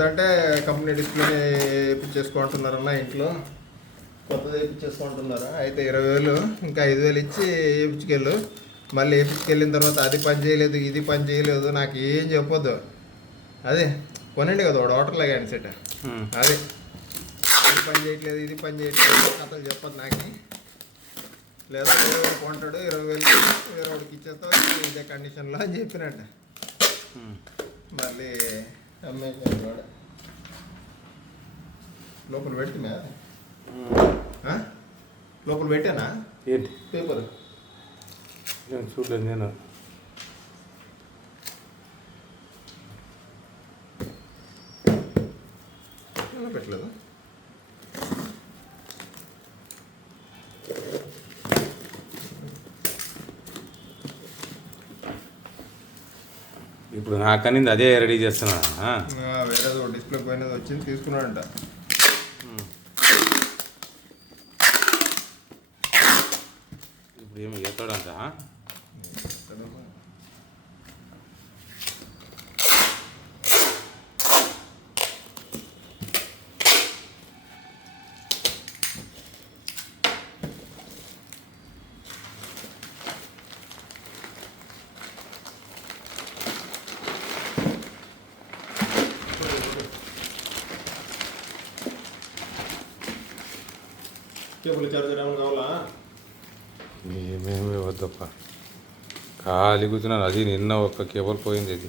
వద్దంటే company display వేయించేసుకుంటున్నారన్న ఇంట్లో కొత్తది వేయించేసుకుంటున్నారు. అయితే 20,000 ఇంకా 5,000 ఇచ్చి వేయించుకెళ్ళు. మళ్ళీ వేయించుకెళ్ళిన తర్వాత అది పని చేయలేదు ఇది పని చేయలేదు నాకు ఏం చెప్పొద్దు. అదే కొనండి కదా వాడు హోటల్ లాగా సెట్ అదే ఇది పని చేయట్లేదు ఇది పని చేయట్లేదు కథలు చెప్పదు నాకు. లేదా 20,000 కొంటాడు 20,000 వేరే వాడికి ఇచ్చేస్తావు ఇదే కండిషన్లో అని చెప్పినట్ట. మళ్ళీ అమ్మేసాడు వాడు. లోపల పెడితే లోపల పెట్టానా ఏంటి పేపర్ చూడలేదు నేను. పెట్టలేదు. ఇప్పుడు నాకనింది అదే రెడీ చేస్తున్నా. వేరేది డిస్ప్లే పోయినది వచ్చింది తీసుకున్నాడంట. ఇప్పుడు ఏమి చేస్తాడంట. కేబుల్ చార్జర్ ఏమైనా కావాలా? ఏమేమి వద్దప్ప ఖాళీ కూర్చున్నాను. అది నిన్న ఒక కేబుల్ పోయింది. అది